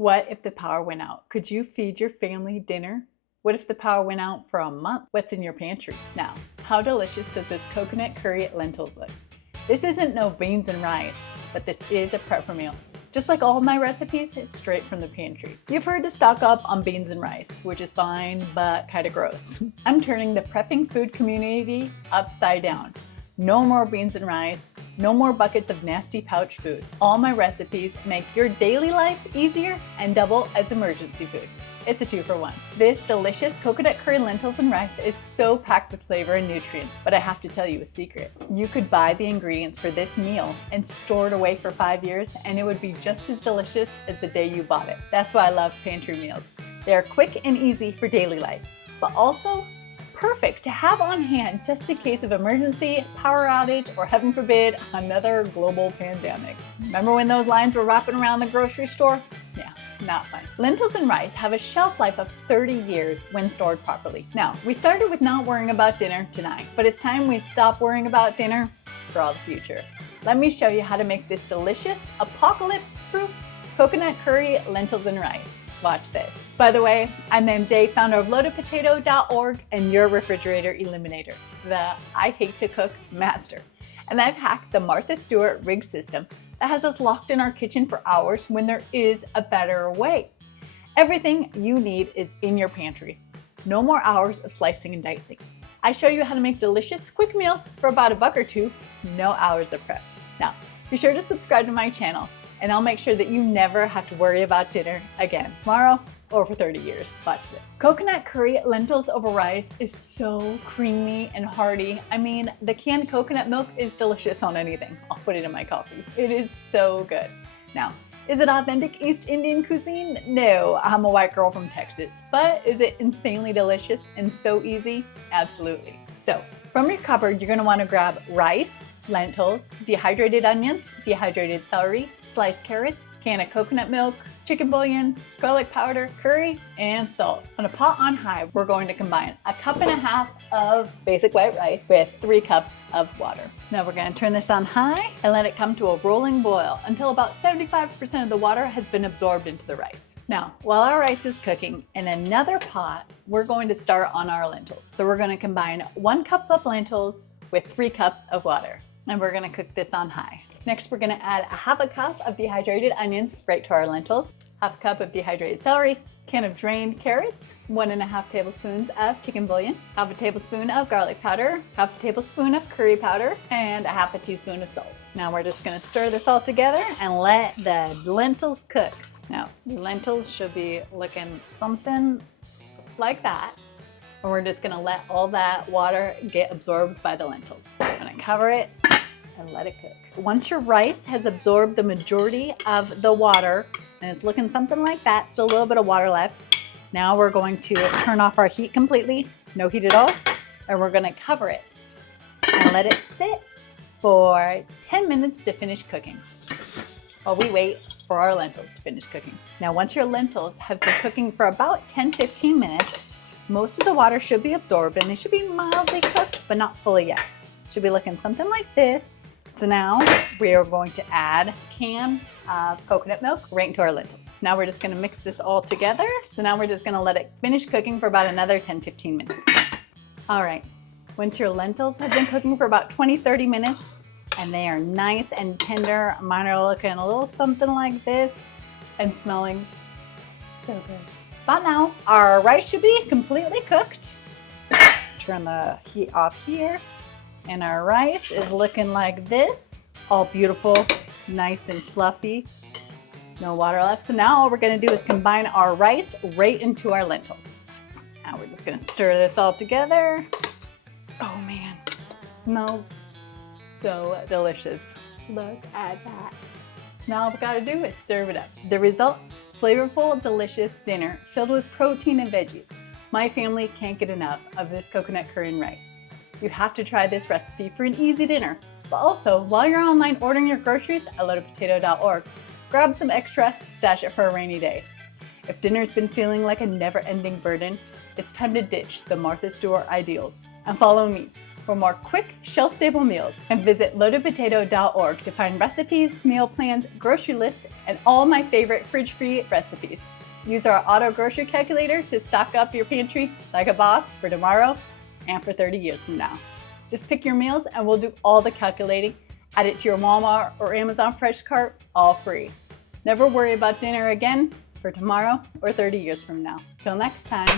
What if the power went out? Could you feed your family dinner? What if the power went out for a month? What's in your pantry? Now, how delicious does this coconut curry lentils look? This isn't no beans and rice, but this is a prep meal. Just like all of my recipes, it's straight from the pantry. You've heard to stock up on beans and rice, which is fine, but kind of gross. I'm turning the prepping food community upside down. No more beans and rice, no more buckets of nasty pouch food. All my recipes make your daily life easier and double as emergency food. It's a 2-for-1. This delicious coconut curry lentils and rice is so packed with flavor and nutrients, but I have to tell you a secret. You could buy the ingredients for this meal and store it away for 5 years, and it would be just as delicious as the day you bought it. That's why I love pantry meals. They are quick and easy for daily life, but also perfect to have on hand just in case of emergency, power outage, or heaven forbid, another global pandemic. Remember when those lines were wrapping around the grocery store? Yeah, not fun. Lentils and rice have a shelf life of 30 years when stored properly. Now, we started with not worrying about dinner tonight, but it's time we stop worrying about dinner for all the future. Let me show you how to make this delicious, apocalypse-proof coconut curry lentils and rice. Watch this. By the way, I'm MJ, founder of loadedpotato.org and your refrigerator eliminator, the I hate to cook master. And I've hacked the Martha Stewart rig system that has us locked in our kitchen for hours when there is a better way. Everything you need is in your pantry. No more hours of slicing and dicing. I show you how to make delicious, quick meals for about $1 or $2, no hours of prep. Now, be sure to subscribe to my channel, and I'll make sure that you never have to worry about dinner again, tomorrow or for 30 years. Watch this. Coconut curry lentils over rice is so creamy and hearty. I mean, the canned coconut milk is delicious on anything. I'll put it in my coffee. It is so good. Now, is it authentic East Indian cuisine? No, I'm a white girl from Texas. But is it insanely delicious and so easy? Absolutely. So, from your cupboard, you're gonna wanna grab rice, lentils, dehydrated onions, dehydrated celery, sliced carrots, can of coconut milk, chicken bouillon, garlic powder, curry, and salt. On a pot on high, we're going to combine 1.5 cups of basic white rice with 3 cups of water. Now we're going to turn this on high and let it come to a rolling boil until about 75% of the water has been absorbed into the rice. Now, while our rice is cooking, in another pot, we're going to start on our lentils. So we're going to combine 1 cup of lentils with 3 cups of water. And we're gonna cook this on high. Next, we're gonna add 1/2 cup of dehydrated onions right to our lentils, 1/2 cup of dehydrated celery, can of drained carrots, 1.5 tablespoons of chicken bouillon, 1/2 tablespoon of garlic powder, 1/2 tablespoon of curry powder, and 1/2 teaspoon of salt. Now we're just gonna stir this all together and let the lentils cook. Now, the lentils should be looking something like that. And we're just gonna let all that water get absorbed by the lentils. I'm gonna cover it and let it cook. Once your rice has absorbed the majority of the water, and it's looking something like that, still a little bit of water left, now we're going to turn off our heat completely, no heat at all, and we're gonna cover it and let it sit for 10 minutes to finish cooking while we wait for our lentils to finish cooking. Now, once your lentils have been cooking for about 10-15 minutes, most of the water should be absorbed and they should be mildly cooked, but not fully yet. Should be looking something like this. So now we are going to add a can of coconut milk right into our lentils. Now we're just gonna mix this all together. So now we're just gonna let it finish cooking for about another 10-15 minutes. All right, once your lentils have been cooking for about 20-30 minutes and they are nice and tender, mine are looking a little something like this and smelling so good. But now our rice should be completely cooked. Turn the heat off here. And our rice is looking like this, all beautiful, nice and fluffy, no water left. So now all we're gonna do is combine our rice right into our lentils. Now we're just gonna stir this all together. Oh man, it smells so delicious. Look at that. So now all we gotta do is serve it up. The result, flavorful, delicious dinner filled with protein and veggies. My family can't get enough of this coconut curry and rice. You have to try this recipe for an easy dinner. But also, while you're online ordering your groceries at loadedpotato.org, grab some extra, stash it for a rainy day. If dinner's been feeling like a never-ending burden, it's time to ditch the Martha Stewart ideals and follow me for more quick, shelf-stable meals. And visit loadedpotato.org to find recipes, meal plans, grocery lists, and all my favorite fridge-free recipes. Use our auto grocery calculator to stock up your pantry like a boss for tomorrow and for 30 years from now. Just pick your meals and we'll do all the calculating. Add it to your Walmart or Amazon Fresh cart, all free. Never worry about dinner again for tomorrow or 30 years from now. Till next time.